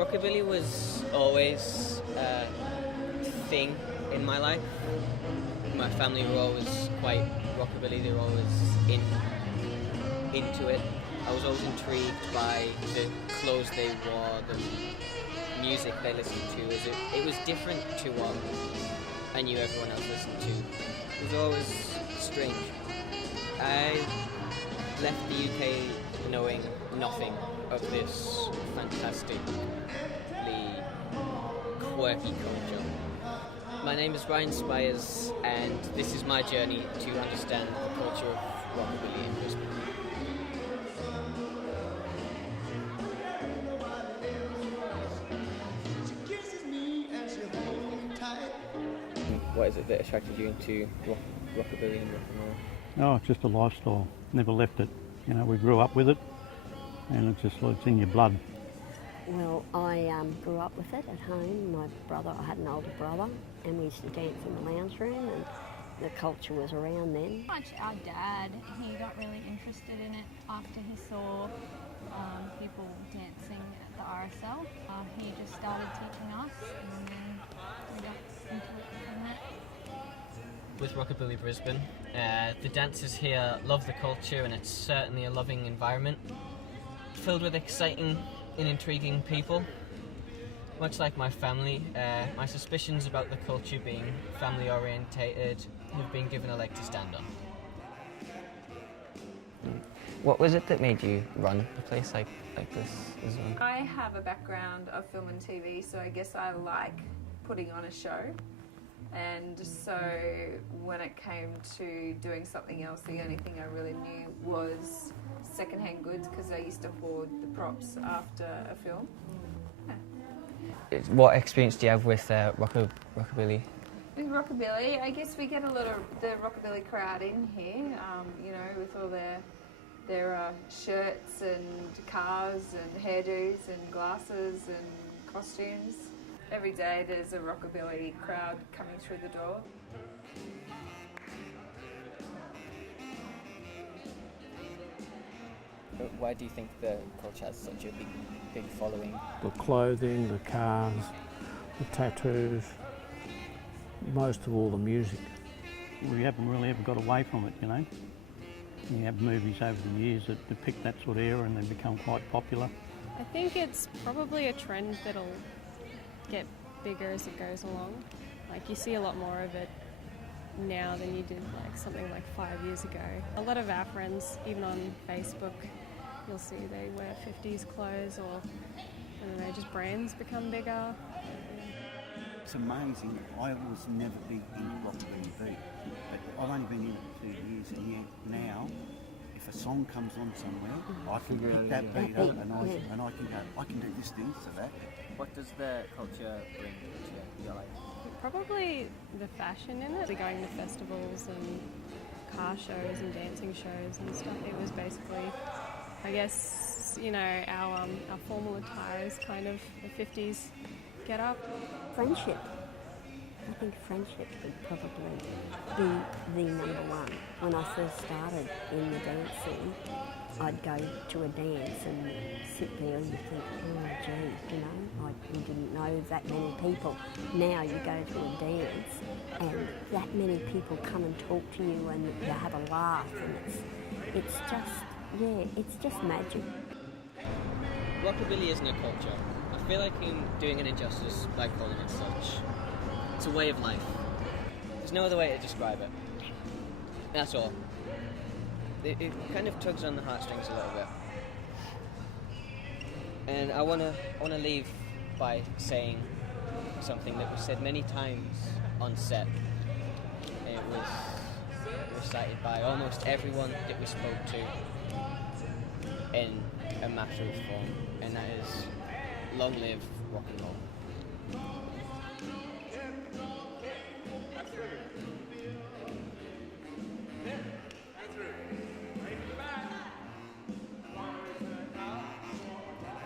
Rockabilly was always a thing in my life. My family were always quite rockabilly, they were always into it. I was always intrigued by the clothes they wore, the music they listened to. It was different to what I knew everyone else listened to. It was always strange. I left the UK knowing nothing of this fantastically quirky culture. My name is Ryan Spires, and this is my journey to understand the culture of rockabilly in Brisbane. What is it that attracted you into rockabilly and rock and roll? Oh, it's just a lifestyle. Never left it. You know, we grew up with it, and it's in your blood. Well, I grew up with it at home. I had an older brother, and we used to dance in the lounge room, and the culture was around then. Our dad, he got really interested in it after he saw people dancing at the RSL. He just started teaching us, and then we got into it from that. With Rockabilly Brisbane, the dancers here love the culture, and it's certainly a loving environment, filled with exciting and intriguing people. Much like my family, my suspicions about the culture being family orientated have been given a leg to stand on. What was it that made you run a place like this as well? I have a background of film and TV, so I guess I like putting on a show. And so when it came to doing something else, the only thing I really knew was secondhand goods, because I used to hoard the props after a film. Yeah. What experience do you have with rockabilly? With rockabilly, I guess we get a lot of the rockabilly crowd in here, you know, with all their shirts and cars and hairdos and glasses and costumes. Every day there's a rockabilly crowd coming through the door. Why do you think the culture has such a big following? The clothing, the cars, the tattoos, most of all the music. We haven't really ever got away from it, you know. You have movies over the years that depict that sort of era, and they become quite popular. I think it's probably a trend that'll get bigger as it goes along. Like, you see a lot more of it now than you did like something like 5 years ago. A lot of our friends, even on Facebook, you'll see they wear 50s clothes, or I don't know, just brands become bigger. It's amazing. I was never big into rockabilly beat, but I've only been in it 2 years, and yet now, if a song comes on somewhere, I can pick that beat up and I can go, I can do this thing to that. What does the culture bring to your life? Probably the fashion in it. We're going to festivals and car shows and dancing shows and stuff. It was basically, I guess, you know, our formal attire is kind of the 50s get up. Friendship. I think friendship would probably be the number one. When I first started in the dancing, I'd go to a dance and sit there and think, oh gee, you know, you didn't know that many people. Now you go to a dance and that many people come and talk to you and you have a laugh, and it's just magic. Rockabilly isn't a culture. I feel like I'm doing an injustice by calling it such. It's a way of life. There's no other way to describe it. That's all. It kind of tugs on the heartstrings a little bit. And I wanna leave by saying something that was said many times on set. It was recited by almost everyone that we spoke to in a matter of form, and that is, long live rock and roll.